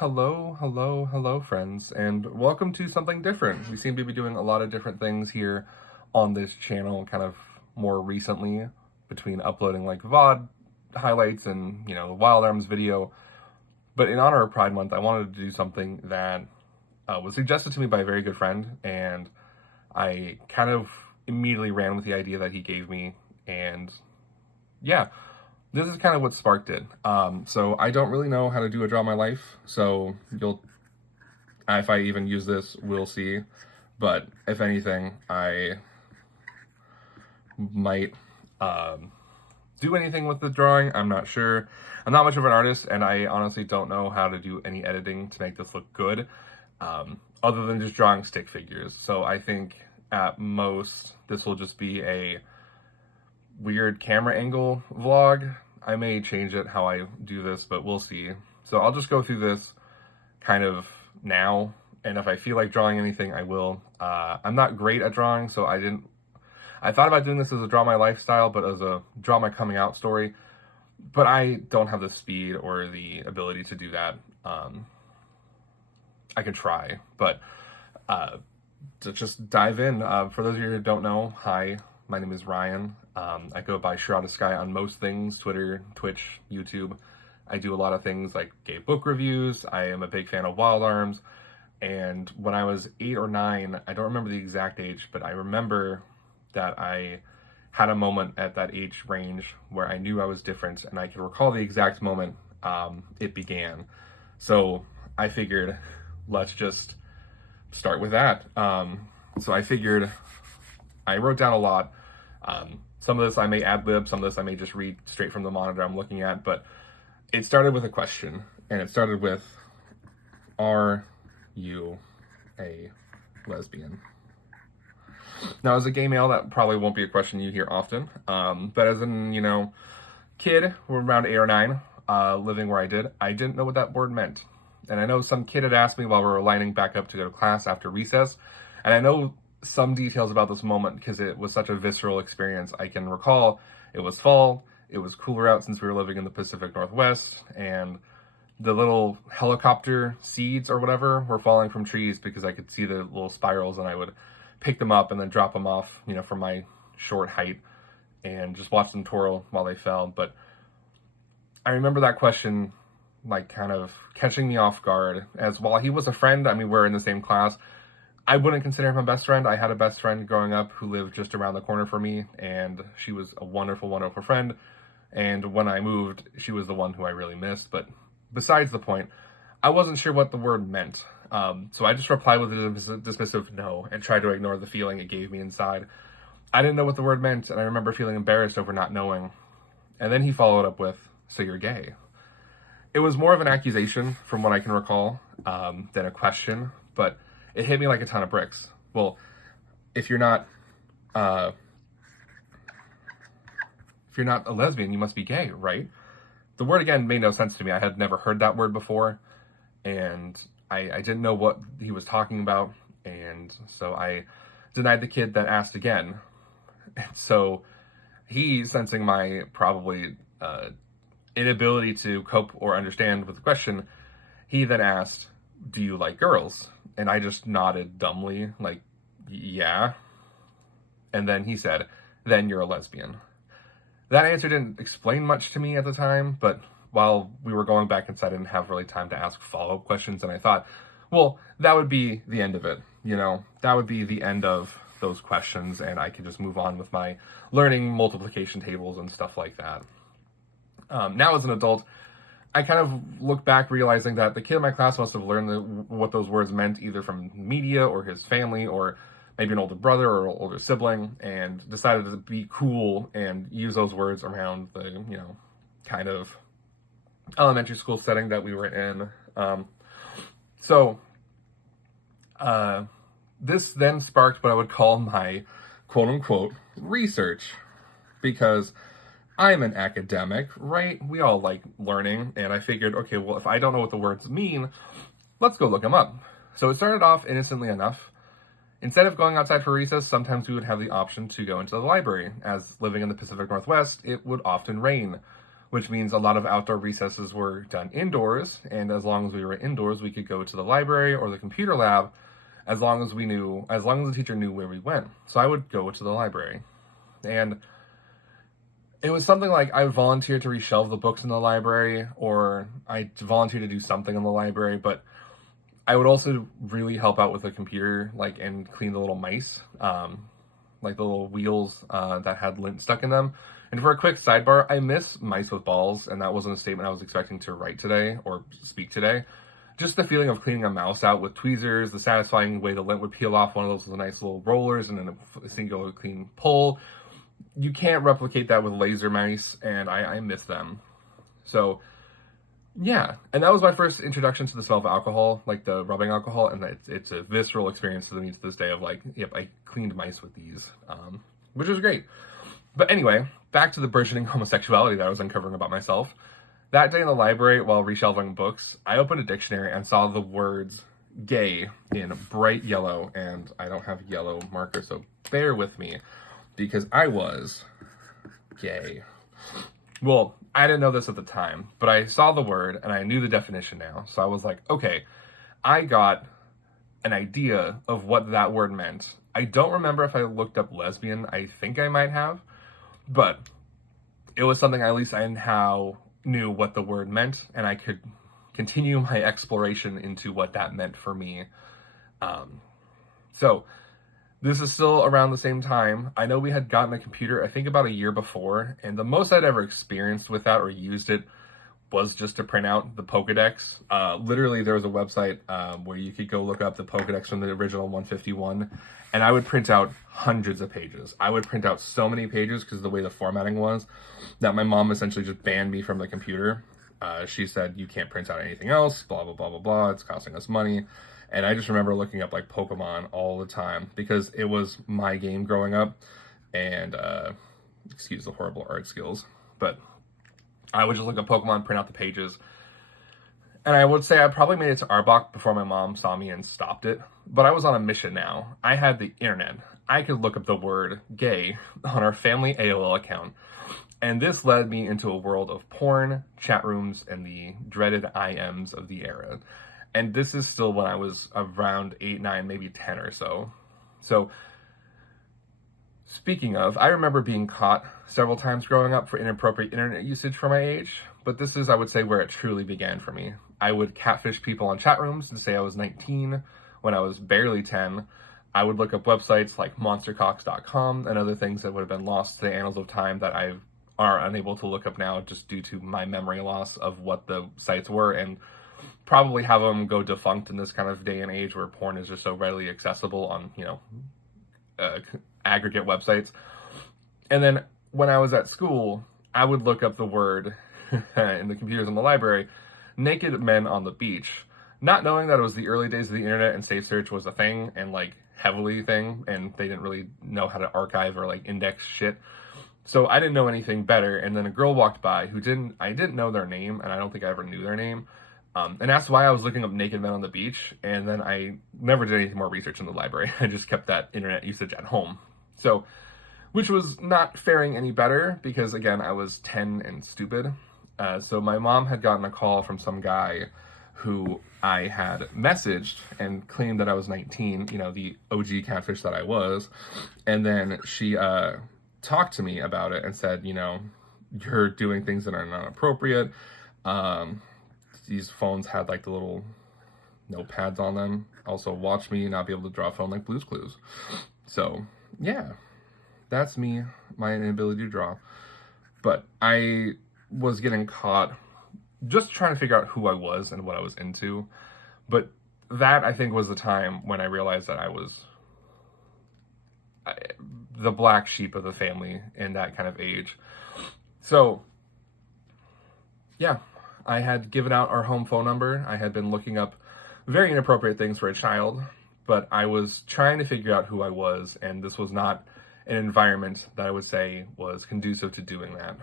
Hello, friends, and welcome to something different. We seem to be doing a lot of different things here on this channel, kind of more recently, between uploading like VOD highlights and, the Wild Arms video. But in honor of Pride Month, I wanted to do something that was suggested to me by a very good friend, and I kind of immediately ran with the idea that he gave me, and yeah. This is kind of what sparked it. So I don't really know how to do a Draw My Life, so if I even use this, we'll see. But if anything, I might do anything with the drawing. I'm not sure. I'm not much of an artist, and I honestly don't know how to do any editing to make this look good, other than just drawing stick figures. So I think at most, this will just be a weird camera angle vlog. I may change it how I do this, but we'll see. So I'll just go through this kind of now, and if I feel like drawing anything, I will. I'm not great at drawing, so I thought about doing this as a Draw My Lifestyle, but as a Draw My Coming Out story, but I don't have the speed or the ability to do that. I can try, but to just dive in. For those of you who don't know, hi, my name is Ryan. I go by Shroud Sky on most things, Twitter, Twitch, YouTube. I do a lot of things like gay book reviews. I am a big fan of Wild Arms. And when I was 8 or 9, I don't remember the exact age, but I remember that I had a moment at that age range where I knew I was different, and I can recall the exact moment it began. So I figured, let's just start with that. So I figured, I wrote down a lot. Some of this I may ad-lib, some of this I may just read straight from the monitor I'm looking at, but it started with a question, and it started with, are you a lesbian? Now, as a gay male, that probably won't be a question you hear often, but as an, kid, we're around 8 or 9, living where I didn't know what that word meant. And I know some kid had asked me while we were lining back up to go to class after recess, and I know some details about this moment because it was such a visceral experience. I can recall it was fall, it was cooler out since we were living in the Pacific Northwest, and the little helicopter seeds or whatever were falling from trees because I could see the little spirals, and I would pick them up and then drop them off, from my short height, and just watch them twirl while they fell. But I remember that question kind of catching me off guard, as while he was a friend, we're in the same class, I wouldn't consider him a best friend. I had a best friend growing up who lived just around the corner from me, and she was a wonderful, wonderful friend. And when I moved, she was the one who I really missed. But besides the point, I wasn't sure what the word meant. So I just replied with a dismissive no and tried to ignore the feeling it gave me inside. I didn't know what the word meant, and I remember feeling embarrassed over not knowing. And then he followed up with, so you're gay. It was more of an accusation, from what I can recall, than a question, but it hit me like a ton of bricks. Well, if you're not a lesbian, you must be gay, right? The word, again, made no sense to me. I had never heard that word before, and I didn't know what he was talking about, and so I denied the kid that asked again. And so he, sensing my probably inability to cope or understand with the question, he then asked, do you like girls? And I just nodded dumbly, like, yeah. And then he said, then you're a lesbian. That answer didn't explain much to me at the time, but while we were going back inside, I didn't have really time to ask follow-up questions, and I thought, well, that would be the end of it, That would be the end of those questions, and I could just move on with my learning multiplication tables and stuff like that. Now, as an adult, I kind of look back realizing that the kid in my class must have learned what those words meant either from media or his family or maybe an older brother or older sibling, and decided to be cool and use those words around the, kind of elementary school setting that we were in. This then sparked what I would call my quote-unquote research, because I'm an academic, right? We all like learning, and I figured, okay, well, if I don't know what the words mean, let's go look them up. So it started off innocently enough. Instead of going outside for recess, sometimes we would have the option to go into the library. As living in the Pacific Northwest, it would often rain. which means a lot of outdoor recesses were done indoors. And as long as we were indoors, we could go to the library or the computer lab as long as the teacher knew where we went. So I would go to the library. And it was something like I volunteered to reshelve the books in the library, or I volunteered to do something in the library, but I would also really help out with the computer, like, and clean the little mice, like the little wheels that had lint stuck in them. And for a quick sidebar, I miss mice with balls, and that wasn't a statement I was expecting to write today or speak today. Just the feeling of cleaning a mouse out with tweezers, the satisfying way the lint would peel off one of those nice little rollers and then a single clean pull. You can't replicate that with laser mice, and I miss them. So, yeah. And that was my first introduction to the smell of alcohol, like the rubbing alcohol, and it's a visceral experience to me to this day of like, yep, I cleaned mice with these, which was great. But anyway, back to the burgeoning homosexuality that I was uncovering about myself. That day in the library, while reshelving books, I opened a dictionary and saw the words gay in bright yellow, and I don't have yellow marker, so bear with me, because I was gay. Well, I didn't know this at the time, but I saw the word, and I knew the definition now, so I was like, okay, I got an idea of what that word meant. I don't remember if I looked up lesbian. I think I might have, but it was something at least I now knew what the word meant, and I could continue my exploration into what that meant for me. So this is still around the same time. I know we had gotten a computer, I think about a year before, and the most I'd ever experienced with that or used it was just to print out the Pokedex. Literally, there was a website where you could go look up the Pokedex from the original 151, and I would print out hundreds of pages. I would print out so many pages because of the way the formatting was that my mom essentially just banned me from the computer. She said, you can't print out anything else, blah, blah, blah, blah, blah. It's costing us money. And I just remember looking up like Pokemon all the time because it was my game growing up. And excuse the horrible art skills, but I would just look up Pokemon, print out the pages. And I would say I probably made it to Arbok before my mom saw me and stopped it. But I was on a mission now. I had the internet. I could look up the word gay on our family AOL account. And this led me into a world of porn, chat rooms, and the dreaded IMs of the era. And this is still when I was around 8, 9, maybe 10 or so. So, speaking of, I remember being caught several times growing up for inappropriate internet usage for my age. But this is, I would say, where it truly began for me. I would catfish people on chat rooms and say I was 19 when I was barely 10. I would look up websites like monstercocks.com and other things that would have been lost to the annals of time that I are unable to look up now just due to my memory loss of what the sites were, and probably have them go defunct in this kind of day and age where porn is just so readily accessible on, aggregate websites. And then when I was at school, I would look up the word in the computers in the library, naked men on the beach, not knowing that it was the early days of the internet and safe search was a thing and like heavily thing, and they didn't really know how to archive or like index shit. So I didn't know anything better, and then a girl walked by who I didn't know their name, and I don't think I ever knew their name, and that's why I was looking up naked men on the beach, and then I never did any more research in the library. I just kept that internet usage at home. So, which was not faring any better, because again, I was 10 and stupid. So my mom had gotten a call from some guy who I had messaged and claimed that I was 19, the OG catfish that I was, and then she talked to me about it and said, you're doing things that are not appropriate. These phones had like the little notepads on them. Also, watch me not be able to draw a phone like Blue's Clues. So, yeah, that's me, my inability to draw. But I was getting caught just trying to figure out who I was and what I was into. But that, I think, was the time when I realized that I was the black sheep of the family in that kind of age. So, yeah, I had given out our home phone number. I had been looking up very inappropriate things for a child, but I was trying to figure out who I was, and this was not an environment that I would say was conducive to doing that.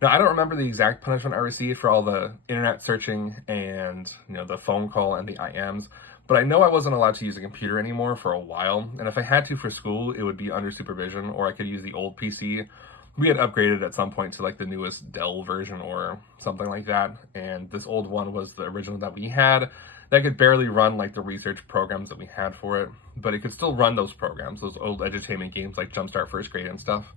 Now, I don't remember the exact punishment I received for all the internet searching and, the phone call and the IMs, but I know I wasn't allowed to use a computer anymore for a while, and if I had to for school, it would be under supervision, or I could use the old PC we had upgraded at some point to like the newest Dell version or something like that. And this old one was the original that we had that could barely run like the research programs that we had for it, but it could still run those programs, those old edutainment games like Jumpstart First Grade and stuff.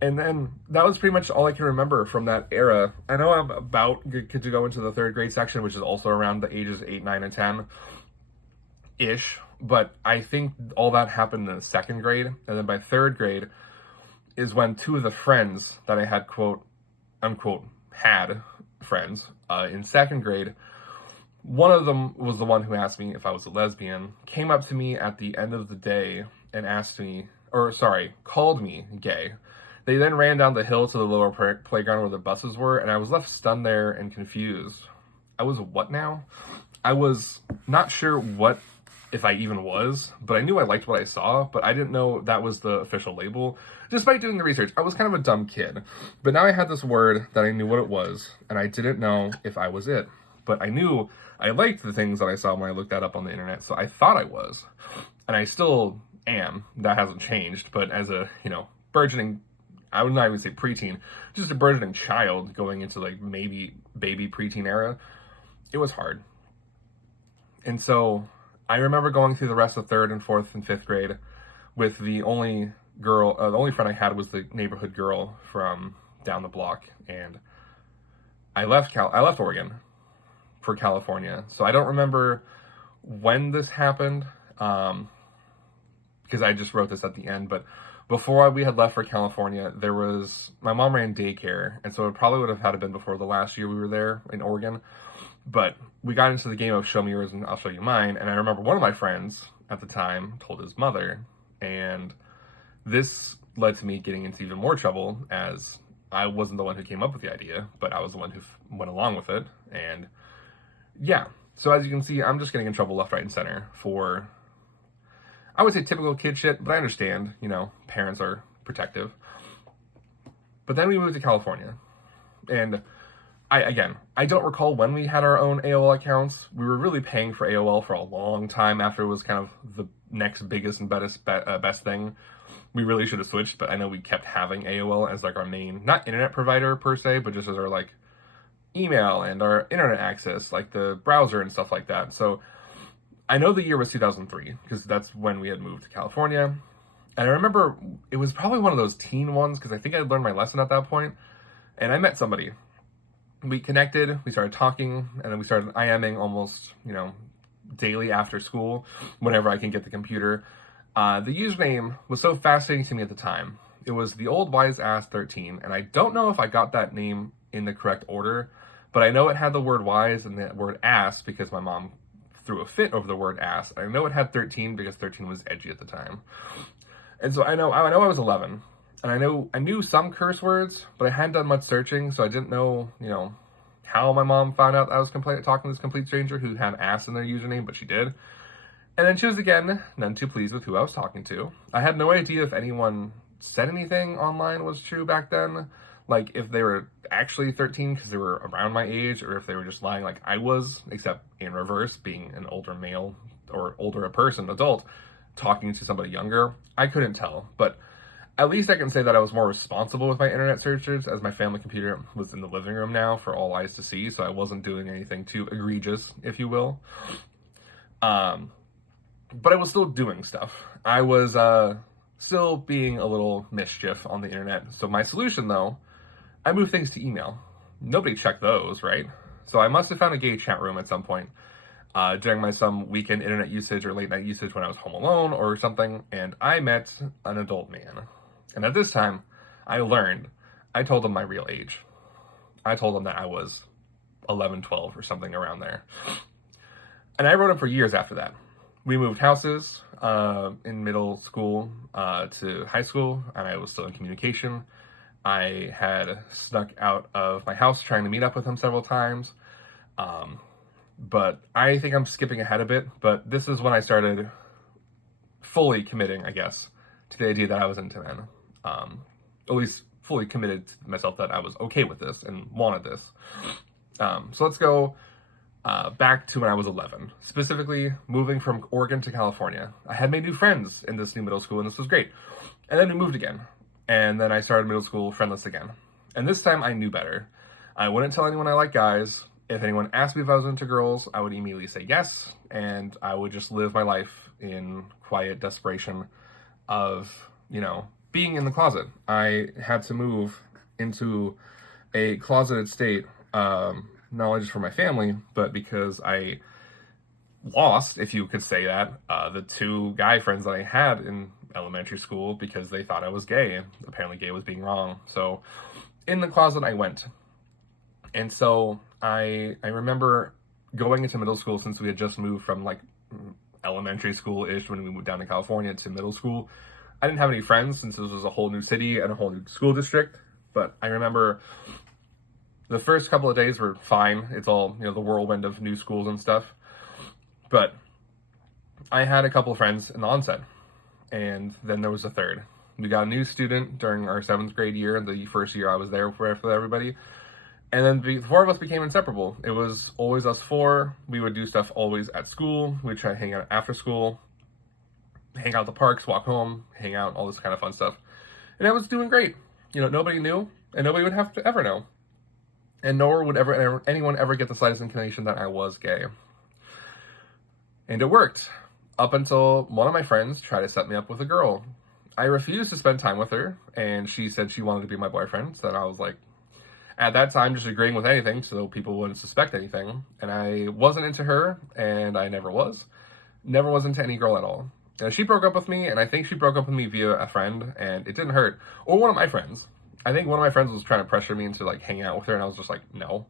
And then that was pretty much all I can remember from that era. I know I'm about to go into the third grade section, which is also around the ages 8, 9, and 10-ish. But I think all that happened in the second grade. And then by third grade is when two of the friends that I had, quote, unquote, had friends in second grade, one of them was the one who asked me if I was a lesbian, came up to me at the end of the day and called me gay. They then ran down the hill to the lower playground where the buses were, and I was left stunned there and confused. I was what now? I was not sure what, if I even was, but I knew I liked what I saw, but I didn't know that was the official label. Despite doing the research, I was kind of a dumb kid. But now I had this word that I knew what it was, and I didn't know if I was it. But I knew I liked the things that I saw when I looked that up on the internet, so I thought I was. And I still am. That hasn't changed, but as a, burgeoning, I would not even say preteen, just a burgeoning child going into like maybe baby preteen era, it was hard. And so I remember going through the rest of third and fourth and fifth grade with the only friend I had was the neighborhood girl from down the block. And I left Oregon for California. So I don't remember when this happened, because I just wrote this at the end, but before we had left for California, my mom ran daycare, and so it probably would have had to been before the last year we were there in Oregon. But we got into the game of show me yours and I'll show you mine, and I remember one of my friends at the time told his mother, and this led to me getting into even more trouble, as I wasn't the one who came up with the idea, but I was the one who went along with it. And yeah, so as you can see, I'm just getting in trouble left, right, and center for, I would say, typical kid shit, but I understand, parents are protective. But then we moved to California, and I don't recall when we had our own AOL accounts. We were really paying for AOL for a long time after it was kind of the next biggest and best thing. We really should have switched, but I know we kept having AOL as like our main, not internet provider per se, but just as our like email and our internet access, like the browser and stuff like that. So I know the year was 2003 because that's when we had moved to California. And I remember it was probably one of those teen ones because I think I had learned my lesson at that point. And I met somebody. We connected, we started talking, and then we started IMing almost, daily after school whenever I can get the computer. The username was so fascinating to me at the time. It was the old wise ass 13, and I don't know if I got that name in the correct order, but I know it had the word wise and the word ass because my mom threw a fit over the word ass. I know it had 13 because 13 was edgy at the time. And so I know I was 11, and I knew some curse words, but I hadn't done much searching, so I didn't know, how my mom found out I was talking to this complete stranger who had ass in their username, but she did. And then she was, again, none too pleased with who I was talking to. I had no idea if anyone said anything online was true back then, like if they were actually 13 because they were around my age, or if they were just lying like I was, except in reverse, being an older male or older adult talking to somebody younger. I couldn't tell, but at least I can say that I was more responsible with my internet searches, as my family computer was in the living room now for all eyes to see, so I wasn't doing anything too egregious, if you will. But I was still doing stuff. I was still being a little mischief on the internet. So my solution, though, I moved things to email. Nobody checked those, right? So I must have found a gay chat room at some point during some weekend internet usage or late night usage when I was home alone or something, and I met an adult man. And at this time, I told him my real age. I told him that I was 11, 12 or something around there. And I wrote him for years after that. We moved houses in middle school to high school, and I was still in communication. I had snuck out of my house trying to meet up with him several times. But I think I'm skipping ahead a bit, but this is when I started fully committing, I guess, to the idea that I was into men. At least fully committed to myself that I was okay with this and wanted this. So let's go back to when I was 11, specifically moving from Oregon to California. I had made new friends in this new middle school, and this was great. And then we moved again. And then I started middle school friendless again. And this time I knew better. I wouldn't tell anyone I like guys. If anyone asked me if I was into girls, I would immediately say yes. And I would just live my life in quiet desperation of, being in the closet. I had to move into a closeted state, not only just for my family, but because I lost, if you could say that, the two guy friends that I had in elementary school because they thought I was gay. Apparently gay was being wrong. So in the closet I went. And so I remember going into middle school, since we had just moved from like elementary school-ish when we moved down to California to middle school. I didn't have any friends since this was a whole new city and a whole new school district. But I remember the first couple of days were fine. It's all, the whirlwind of new schools and stuff. But I had a couple of friends in the onset. And then there was a third. We got a new student during our 7th grade year, the first year I was there for everybody. And then the four of us became inseparable. It was always us four. We would do stuff always at school. We'd try to hang out after school, hang out at the parks, walk home, hang out, all this kind of fun stuff. And I was doing great. Nobody knew, and nobody would have to ever know. And nor would anyone ever get the slightest inclination that I was gay. And it worked. Up until one of my friends tried to set me up with a girl. I refused to spend time with her, and she said she wanted to be my boyfriend. So then I was like, at that time, just agreeing with anything so people wouldn't suspect anything. And I wasn't into her, and I never was. Never was into any girl at all. And she broke up with me, and I think she broke up with me via a friend, and it didn't hurt. Or one of my friends. I think one of my friends was trying to pressure me into like hanging out with her, and I was just like, no.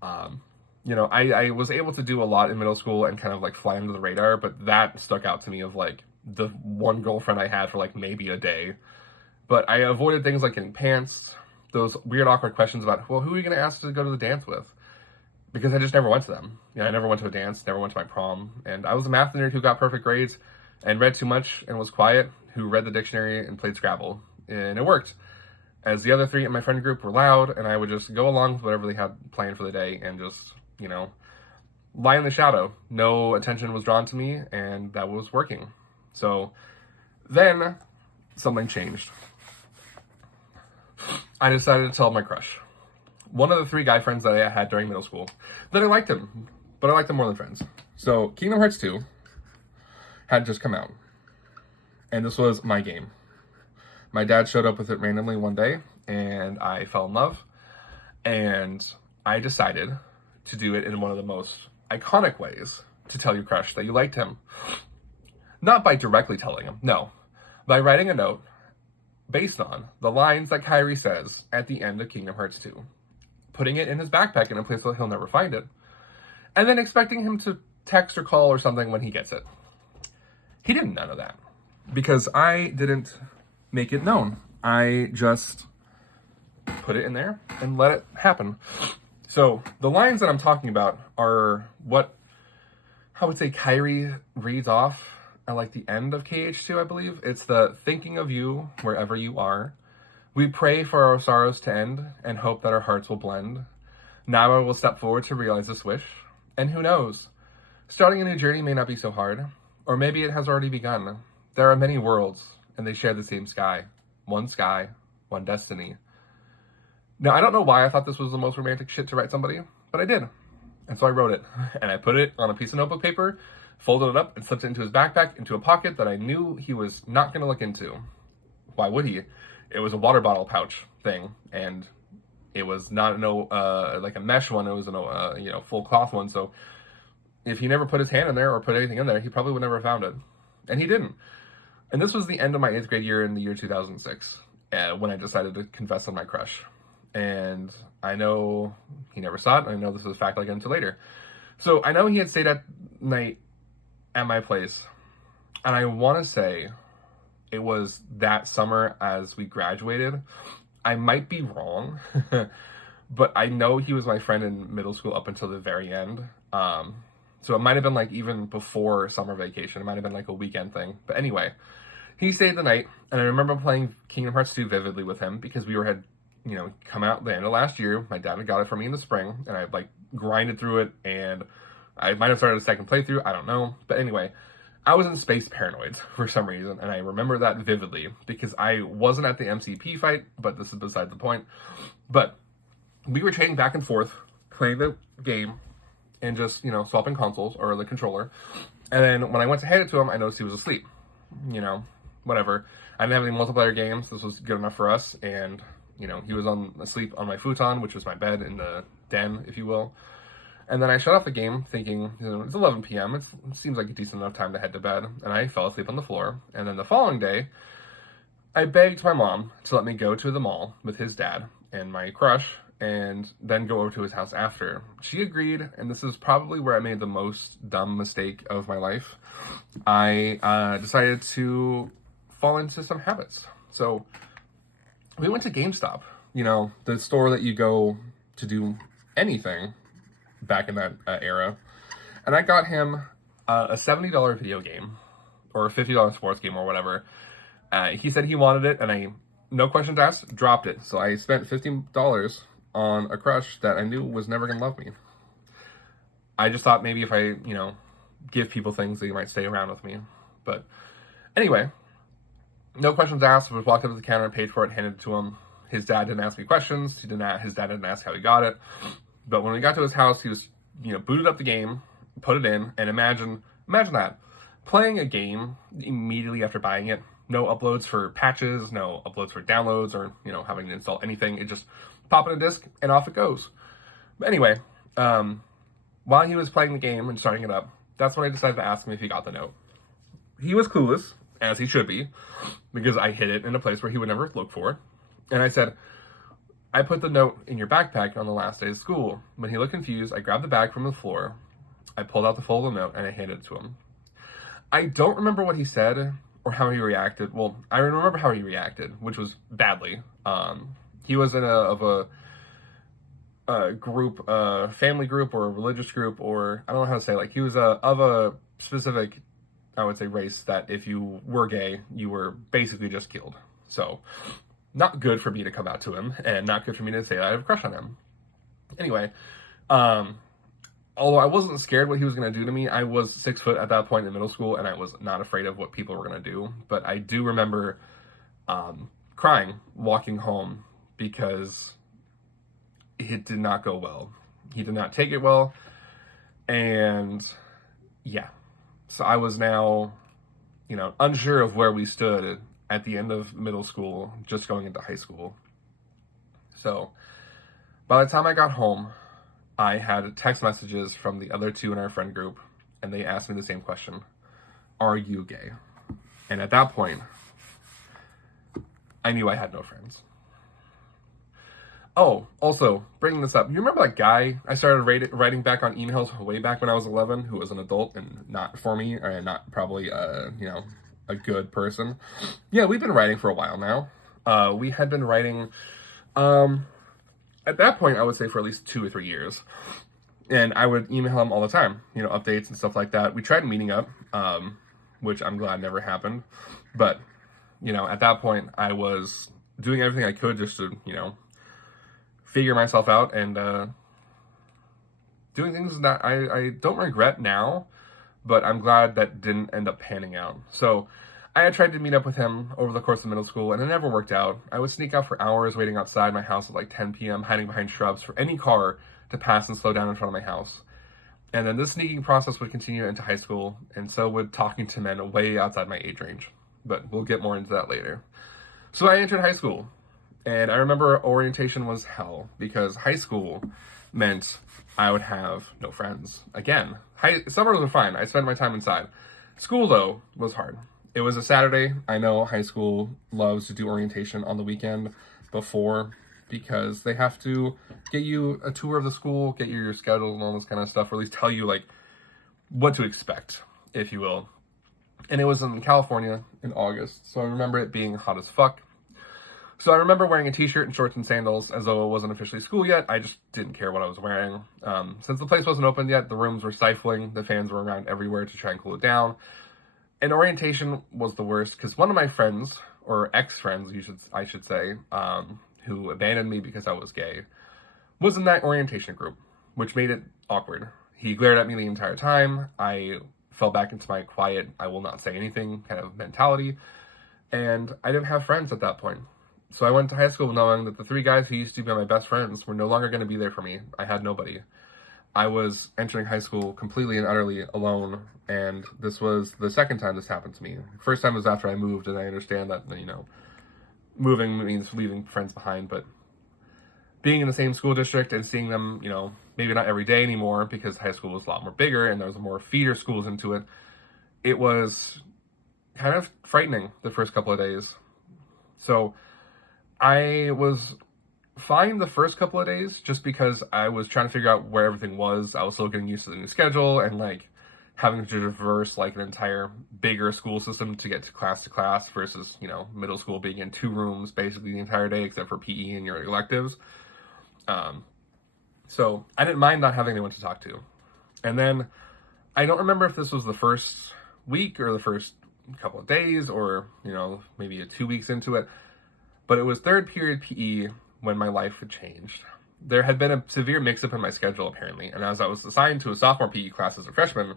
I was able to do a lot in middle school and kind of like fly under the radar, but that stuck out to me of like the one girlfriend I had for like maybe a day. But I avoided things like getting pants, those weird awkward questions about, well, who are you going to ask to go to the dance with? Because I just never went to them. I never went to a dance, never went to my prom. And I was a math nerd who got perfect grades and read too much and was quiet, who read the dictionary and played Scrabble. And it worked. As the other three in my friend group were loud, and I would just go along with whatever they had planned for the day and just, lie in the shadow. No attention was drawn to me, and that was working. So then something changed. I decided to tell my crush. One of the 3 guy friends that I had during middle school, that I liked him, but I liked him more than friends. So Kingdom Hearts 2 had just come out, and this was my game. My dad showed up with it randomly one day, and I fell in love, and I decided to do it in one of the most iconic ways to tell your crush that you liked him. Not by directly telling him, no, by writing a note based on the lines that Kyrie says at the end of Kingdom Hearts 2, putting it in his backpack in a place where he'll never find it, and then expecting him to text or call or something when he gets it. He did none of that, because I didn't make it known. I just put it in there and let it happen. So the lines that I'm talking about are what I would say Kyrie reads off at like the end of KH2, I believe. It's the thinking of you wherever you are. We pray for our sorrows to end and hope that our hearts will blend. Now I will step forward to realize this wish. And who knows? Starting a new journey may not be so hard. Or maybe it has already begun. There are many worlds, and they share the same sky. One sky, one destiny. Now, I don't know why I thought this was the most romantic shit to write somebody, but I did. And so I wrote it. And I put it on a piece of notebook paper, folded it up, and slipped it into his backpack, into a pocket that I knew he was not going to look into. Why would he? It was a water bottle pouch thing, and it was not like a mesh one. It was a full cloth one. So if he never put his hand in there or put anything in there, he probably would never have found it. And he didn't. And this was the end of my 8th grade year in the year 2006, when I decided to confess on my crush. And I know he never saw it. I know this is a fact I'll get into later. So I know he had stayed at night at my place. And I want to say it was that summer as we graduated. I might be wrong, but I know he was my friend in middle school up until the very end. So it might have been like even before summer vacation. It might have been like a weekend thing. But anyway, he stayed the night, and I remember playing Kingdom Hearts 2 vividly with him because we had come out the end of last year. My dad had got it for me in the spring, and I grinded through it, and I might have started a second playthrough. I don't know. But anyway, I was in space paranoid for some reason, and I remember that vividly because I wasn't at the MCP fight, but this is beside the point. But we were trading back and forth, playing the game, and just, swapping consoles or the controller. And then when I went to hand it to him, I noticed he was asleep. Whatever. I didn't have any multiplayer games. This was good enough for us. And, he was asleep on my futon, which was my bed in the den, if you will. And then I shut off the game thinking, it's 11 p.m. It seems like a decent enough time to head to bed. And I fell asleep on the floor. And then the following day, I begged my mom to let me go to the mall with his dad and my crush and then go over to his house after. She agreed, and this is probably where I made the most dumb mistake of my life. I decided to fall into some habits. So we went to GameStop, the store that you go to do anything back in that era. And I got him a $70 video game or a $50 sports game or whatever. He said he wanted it, and I, no questions asked, dropped it. So I spent $15 on a crush that I knew was never going to love me. I just thought maybe if I, give people things, they might stay around with me. But anyway, no questions asked. I was walked up to the counter, paid for it, handed it to him. His dad didn't ask me questions. His dad didn't ask how he got it. But when we got to his house, he was, booted up the game, put it in, and imagine that. Playing a game immediately after buying it, no uploads for patches, no uploads for downloads, or, having to install anything. It just pop in a disc, and off it goes. But anyway, while he was playing the game and starting it up, that's when I decided to ask him if he got the note. He was clueless, as he should be, because I hid it in a place where he would never look for it. And I said, I put the note in your backpack on the last day of school. When he looked confused, I grabbed the bag from the floor, I pulled out the folded note, and I handed it to him. I don't remember what he said or how he reacted. Well, I remember how he reacted, which was badly. He was in a group, a family group or a religious group, or I don't know how to say, he was of a specific, I would say, race that if you were gay, you were basically just killed. So, not good for me to come out to him, and not good for me to say that I have a crush on him. Anyway, although I wasn't scared what he was going to do to me, I was 6 foot at that point in middle school, and I was not afraid of what people were going to do. But I do remember crying walking home because it did not go well. He did not take it well, and yeah. So I was now, unsure of where we stood at the end of middle school, just going into high school. So by the time I got home, I had text messages from the other two in our friend group, and they asked me the same question: are you gay? And at that point, I knew I had no friends. Oh, also, bringing this up, you remember that guy I started writing back on emails way back when I was 11, who was an adult and not for me, or not probably, a good person? Yeah, we've been writing for a while now. We had been writing, at that point, I would say for at least 2 or 3 years. And I would email him all the time, updates and stuff like that. We tried meeting up, which I'm glad never happened. But, at that point, I was doing everything I could just to, figure myself out and doing things that I don't regret now, but I'm glad that didn't end up panning out. So I had tried to meet up with him over the course of middle school, and it never worked out. I would sneak out for hours waiting outside my house at 10 p.m., hiding behind shrubs for any car to pass and slow down in front of my house. And then this sneaking process would continue into high school, and so would talking to men way outside my age range. But we'll get more into that later. So I entered high school. And I remember orientation was hell, because high school meant I would have no friends. Again, summers were fine. I spent my time inside. School, though, was hard. It was a Saturday. I know high school loves to do orientation on the weekend before, because they have to get you a tour of the school, get you your schedule and all this kind of stuff, or at least tell you, what to expect, if you will. And it was in California in August, so I remember it being hot as fuck. So I remember wearing a t-shirt and shorts and sandals as though it wasn't officially school yet. I just didn't care what I was wearing. Since the place wasn't open yet, the rooms were stifling. The fans were around everywhere to try and cool it down. And orientation was the worst because one of my friends, or ex-friends, I should say, who abandoned me because I was gay, was in that orientation group, which made it awkward. He glared at me the entire time. I fell back into my quiet, I will not say anything kind of mentality. And I didn't have friends at that point. So I went to high school knowing that the 3 guys who used to be my best friends were no longer going to be there for me. I had nobody. I was entering high school completely and utterly alone, and this was the second time this happened to me. First time was after I moved, and I understand that, moving means leaving friends behind, but being in the same school district and seeing them, maybe not every day anymore because high school was a lot more bigger and there was more feeder schools into it, it was kind of frightening the first couple of days. So I was fine the first couple of days just because I was trying to figure out where everything was. I was still getting used to the new schedule and having to traverse an entire bigger school system to get to class versus, middle school being in 2 rooms basically the entire day except for PE and your electives. So I didn't mind not having anyone to talk to. And then I don't remember if this was the first week or the first couple of days or, maybe 2 weeks into it, but it was 3rd period PE when my life had changed. There had been a severe mix-up in my schedule, apparently, and as I was assigned to a sophomore PE class as a freshman,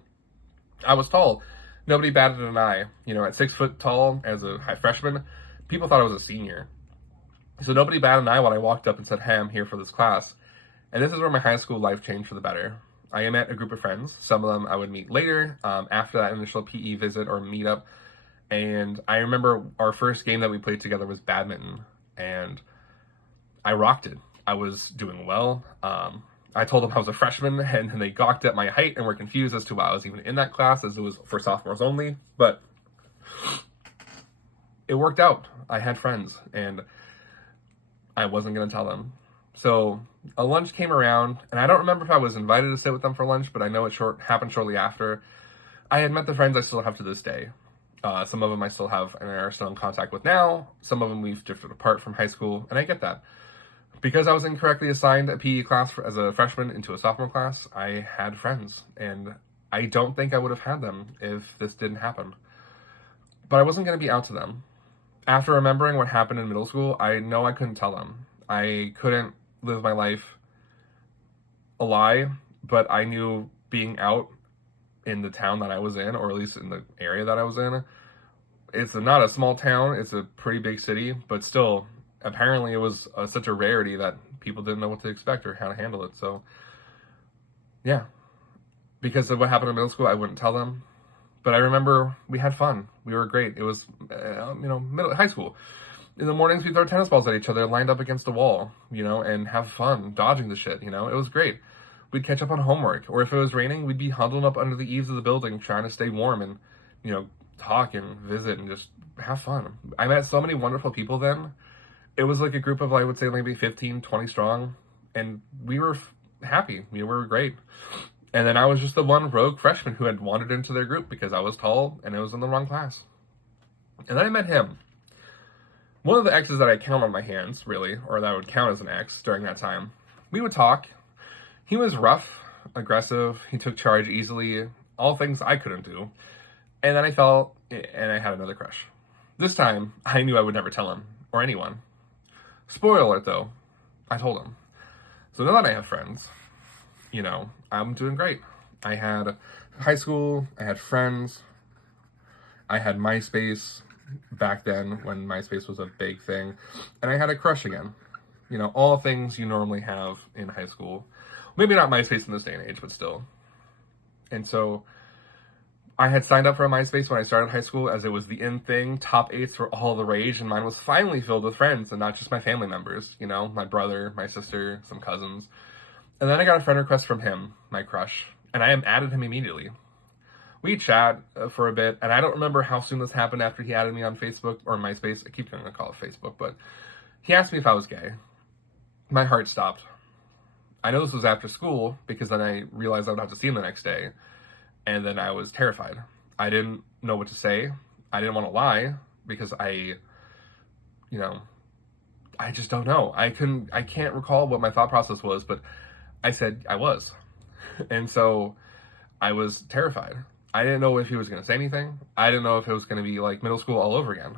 I was tall. Nobody batted an eye. At 6 foot tall as a high freshman, people thought I was a senior. So nobody batted an eye when I walked up and said, "Hey, I'm here for this class." And this is where my high school life changed for the better. I met a group of friends. Some of them I would meet later, after that initial PE visit or meetup. And I remember our first game that we played together was badminton, and I rocked it. I was doing well. I told them I was a freshman, and they gawked at my height and were confused as to why I was even in that class, as it was for sophomores only. But it worked out. I had friends, and I wasn't going to tell them. So a lunch came around, and I don't remember if I was invited to sit with them for lunch, but I know it happened shortly after. I had met the friends I still have to this day. Some of them I still have and are still in contact with now. Some of them we've drifted apart from high school, and I get that. Because I was incorrectly assigned a PE class as a freshman into a sophomore class, I had friends, and I don't think I would have had them if this didn't happen. But I wasn't going to be out to them. After remembering what happened in middle school, I know I couldn't tell them. I couldn't live my life a lie, but I knew being out in the town that I was in, or at least in the area that I was in, it's not a small town, it's a pretty big city, but still, apparently it was such a rarity that people didn't know what to expect or how to handle it. So, yeah. Because of what happened in middle school, I wouldn't tell them. But I remember we had fun. We were great. It was, high school. In the mornings, we'd throw tennis balls at each other, lined up against a wall, and have fun dodging the shit, It was great. We'd catch up on homework. Or if it was raining, we'd be huddled up under the eaves of the building trying to stay warm and, talk and visit and just have fun. I met so many wonderful people then. It was like a group of, I would say, maybe 15, 20 strong. And we were happy. We were great. And then I was just the one rogue freshman who had wandered into their group because I was tall and it was in the wrong class. And then I met him. One of the exes that I count on my hands, really, or that I would count as an ex during that time. We would talk. He was rough, aggressive. He took charge easily. All things I couldn't do. And then I fell, and I had another crush. This time, I knew I would never tell him, or anyone. Spoiler alert, though, I told him. So now that I have friends, I'm doing great. I had high school, I had friends, I had MySpace back then when MySpace was a big thing, and I had a crush again. All things you normally have in high school. Maybe not MySpace in this day and age, but still. And so I had signed up for a MySpace when I started high school as it was the in thing. Top 8s were all the rage, and mine was finally filled with friends and not just my family members. My brother, my sister, some cousins. And then I got a friend request from him, my crush, and I added him immediately. We chat for a bit, and I don't remember how soon this happened after he added me on Facebook or MySpace. I keep going to call it Facebook, but he asked me if I was gay. My heart stopped. I know this was after school because then I realized I would have to see him the next day. And then I was terrified. I didn't know what to say. I didn't want to lie because I just don't know. I can't recall what my thought process was, but I said I was. And so I was terrified. I didn't know if he was going to say anything. I didn't know if it was going to be like middle school all over again.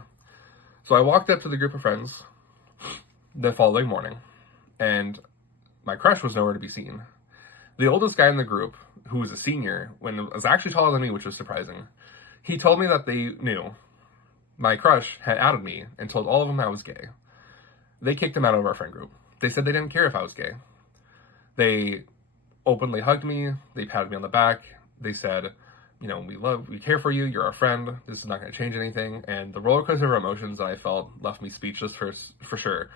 So I walked up to the group of friends the following morning, and my crush was nowhere to be seen. The oldest guy in the group, who was a senior, when it was actually taller than me, which was surprising. He told me that they knew my crush had outed me and told all of them I was gay. They kicked him out of our friend group. They said they didn't care if I was gay. They openly hugged me. They patted me on the back. They said, we care for you. You're our friend. This is not going to change anything. And the roller coaster of emotions that I felt left me speechless for sure.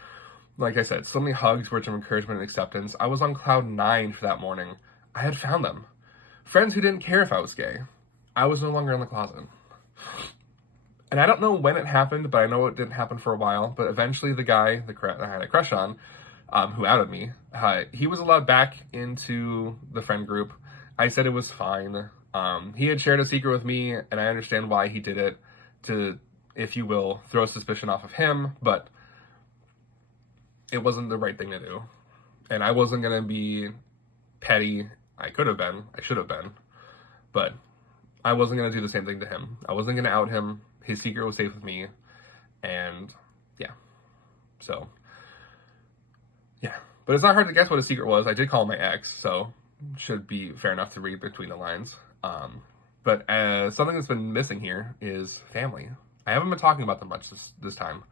Like I said, so many hugs, words of encouragement and acceptance. I was on cloud 9 for that morning. I had found them. Friends who didn't care if I was gay. I was no longer in the closet. And I don't know when it happened, but I know it didn't happen for a while. But eventually the guy that I had a crush on, who outed me, he was allowed back into the friend group. I said it was fine. He had shared a secret with me, and I understand why he did it, to, if you will, throw suspicion off of him, but it wasn't the right thing to do. And I wasn't going to be petty. I could have been. I should have been. But I wasn't going to do the same thing to him. I wasn't going to out him. His secret was safe with me. And, yeah. So, yeah. But it's not hard to guess what his secret was. I did call him my ex, so should be fair enough to read between the lines. But something that's been missing here is family. I haven't been talking about them much this time.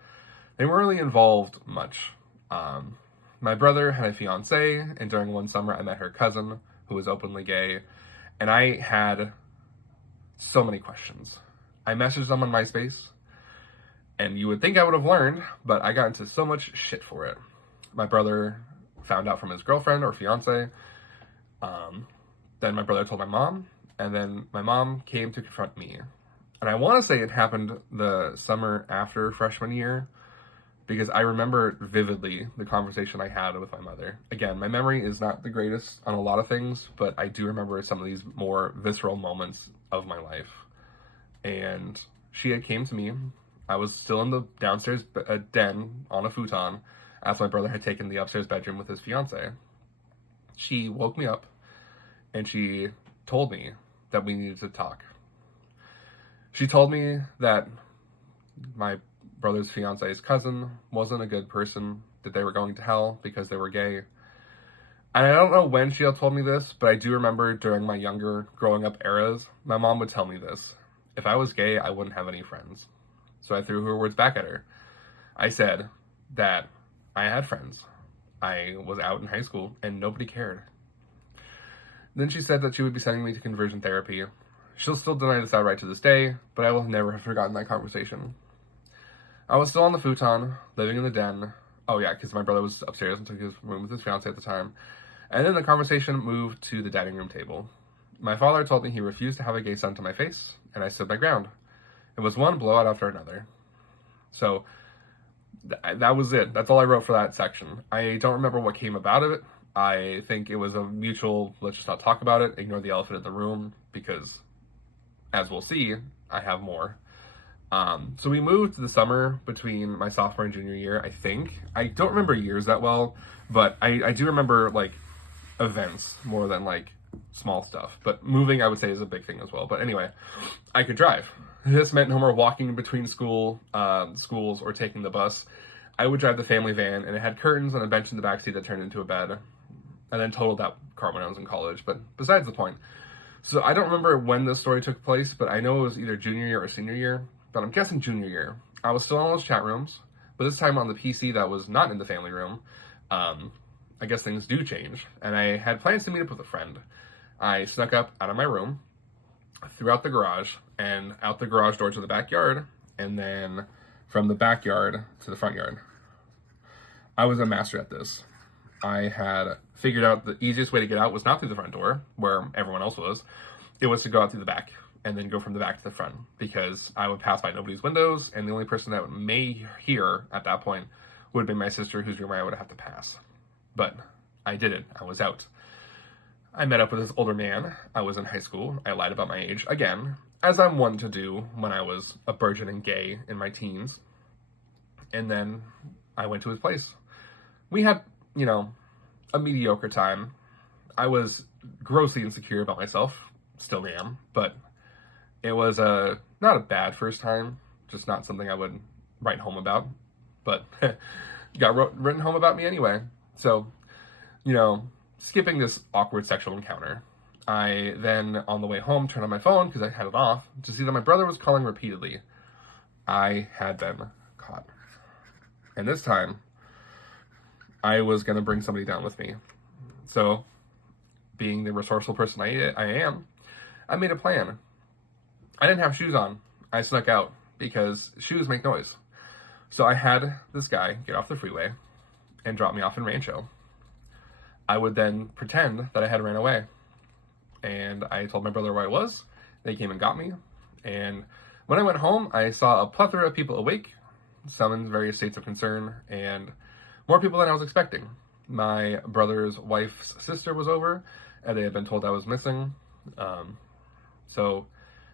They weren't really involved much. My brother had a fiance, and during one summer I met her cousin, who was openly gay, and I had so many questions. I messaged them on MySpace, and you would think I would have learned, but I got into so much shit for it. My brother found out from his girlfriend or fiance. Then my brother told my mom, and then my mom came to confront me. And I want to say it happened the summer after freshman year, because I remember vividly the conversation I had with my mother. Again, my memory is not the greatest on a lot of things, but I do remember some of these more visceral moments of my life. And she had came to me. I was still in the downstairs den on a futon, as my brother had taken the upstairs bedroom with his fiance. She woke me up, and she told me that we needed to talk. She told me that my brother's fiance's cousin wasn't a good person, that they were going to hell because they were gay. And I don't know when she had told me this, but I do remember during my younger growing up eras, my mom would tell me this. If I was gay, I wouldn't have any friends. So I threw her words back at her. I said that I had friends. I was out in high school and nobody cared. Then she said that she would be sending me to conversion therapy. She'll still deny this outright to this day, but I will never have forgotten that conversation. I was still on the futon, living in the den. Oh yeah, because my brother was upstairs and took his room with his fiance at the time. And then the conversation moved to the dining room table. My father told me he refused to have a gay son to my face, and I stood my ground. It was one blowout after another. So, that was it. That's all I wrote for that section. I don't remember what came about of it. I think it was a mutual, let's just not talk about it, ignore the elephant in the room, because, as we'll see, I have more. So we moved to the summer between my sophomore and junior year, I think. I don't remember years that well, but I do remember, like, events more than, like, small stuff. But moving, I would say, is a big thing as well. But anyway, I could drive. This meant no more walking between schools or taking the bus. I would drive the family van, and it had curtains and a bench in the backseat that turned into a bed. And then totaled that car when I was in college. But besides the point. So I don't remember when this story took place, but I know it was either junior year or senior year. But I'm guessing junior year. I was still in those chat rooms, but this time on the PC that was not in the family room. I guess things do change. And I had plans to meet up with a friend. I snuck up out of my room, threw out the garage, and out the garage door to the backyard, and then from the backyard to the front yard. I was a master at this. I had figured out the easiest way to get out was not through the front door, where everyone else was. It was to go out through the back, and then go from the back to the front, because I would pass by nobody's windows, and the only person that may hear at that point would have been my sister, whose room I would have to pass. But I did it. I was out. I met up with this older man. I was in high school. I lied about my age, again, as I'm one to do when I was a burgeoning gay in my teens. And then I went to his place. We had, a mediocre time. I was grossly insecure about myself. Still am, but it was not a bad first time, just not something I would write home about, but got written home about me anyway. So, skipping this awkward sexual encounter, I then, on the way home, turned on my phone because I had it off to see that my brother was calling repeatedly. I had been caught. And this time, I was going to bring somebody down with me. So, being the resourceful person I am, I made a plan. I didn't have shoes on. I snuck out because shoes make noise. So I had this guy get off the freeway and drop me off in Rancho. I would then pretend that I had ran away. And I told my brother where I was. They came and got me. And when I went home, I saw a plethora of people awake, some in various states of concern, and more people than I was expecting. My brother's wife's sister was over, and they had been told I was missing. So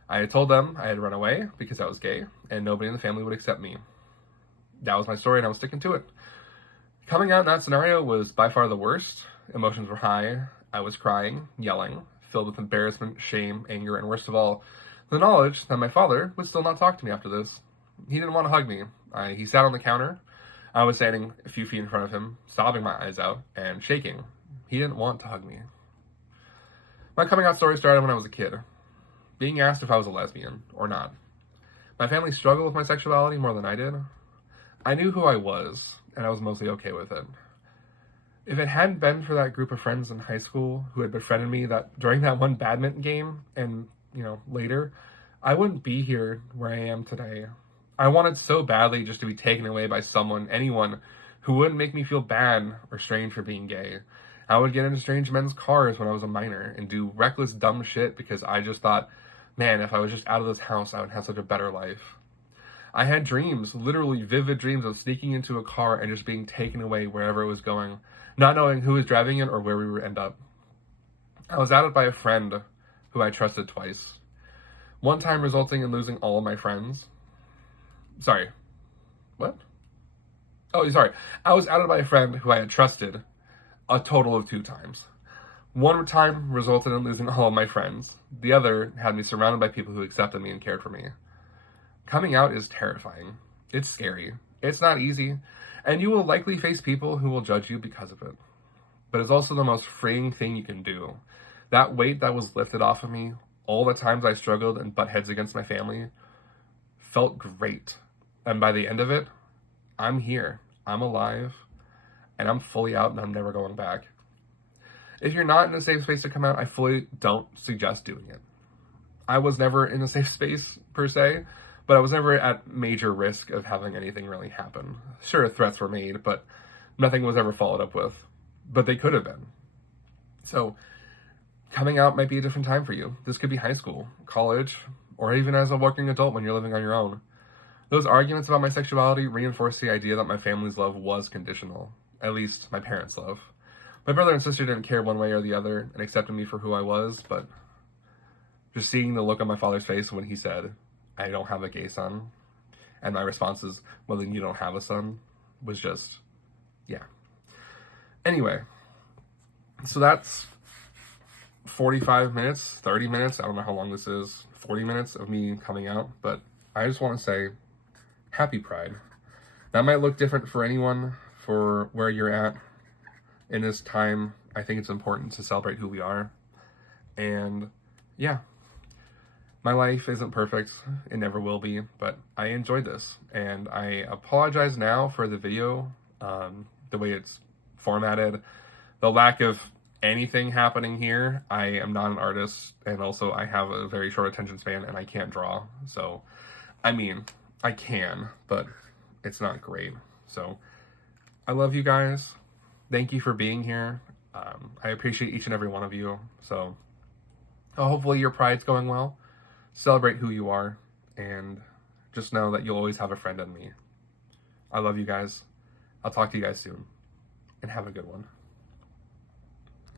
I had told them I had run away because I was gay, and nobody in the family would accept me. That was my story, and I was sticking to it. Coming out in that scenario was by far the worst. Emotions were high. I was crying, yelling, filled with embarrassment, shame, anger, and worst of all, the knowledge that my father would still not talk to me after this. He didn't want to hug me. He sat on the counter. I was standing a few feet in front of him, sobbing my eyes out and shaking. He didn't want to hug me. My coming out story started when I was a kid, being asked if I was a lesbian or not. My family struggled with my sexuality more than I did. I knew who I was, and I was mostly okay with it. If it hadn't been for that group of friends in high school who had befriended me that during that one badminton game and, later, I wouldn't be here where I am today. I wanted so badly just to be taken away by anyone who wouldn't make me feel bad or strange for being gay. I would get into strange men's cars when I was a minor and do reckless, dumb shit because I just thought, man, if I was just out of this house, I would have such a better life. I had dreams, literally vivid dreams of sneaking into a car and just being taken away wherever it was going, not knowing who was driving it or where we would end up. I was outed by a friend who I trusted twice. One time resulting in losing all of my friends. Sorry. What? Oh, sorry. I was outed by a friend who I had trusted a total of 2 times. One time resulted in losing all of my friends. The other had me surrounded by people who accepted me and cared for me. Coming out is terrifying. It's scary. It's not easy. And you will likely face people who will judge you because of it. But it's also the most freeing thing you can do. That weight that was lifted off of me, all the times I struggled and butt heads against my family, felt great. And by the end of it, I'm here. I'm alive. And I'm fully out and I'm never going back. If you're not in a safe space to come out, I fully don't suggest doing it. I was never in a safe space per se, but I was never at major risk of having anything really happen. Sure, threats were made, but nothing was ever followed up with. But they could have been. So, coming out might be a different time for you. This could be high school, college, or even as a working adult when you're living on your own. Those arguments about my sexuality reinforced the idea that my family's love was conditional. At least, my parents' love. My brother and sister didn't care one way or the other and accepted me for who I was, but just seeing the look on my father's face when he said, I don't have a gay son, and my response is, well, then you don't have a son, was just, yeah. Anyway, so that's 45 minutes, 30 minutes, I don't know how long this is, 40 minutes of me coming out, but I just want to say, happy Pride. That might look different for anyone, for where you're at in this time. I think it's important to celebrate who we are. And yeah, my life isn't perfect. It never will be, but I enjoyed this. And I apologize now for the video, the way it's formatted, the lack of anything happening here. I am not an artist, and also I have a very short attention span and I can't draw. So, I mean, I can, but it's not great. So, I love you guys. Thank you for being here. I appreciate each and every one of you. So, hopefully your Pride's going well. Celebrate who you are, and just know that you'll always have a friend in me. I love you guys. I'll talk to you guys soon, and have a good one.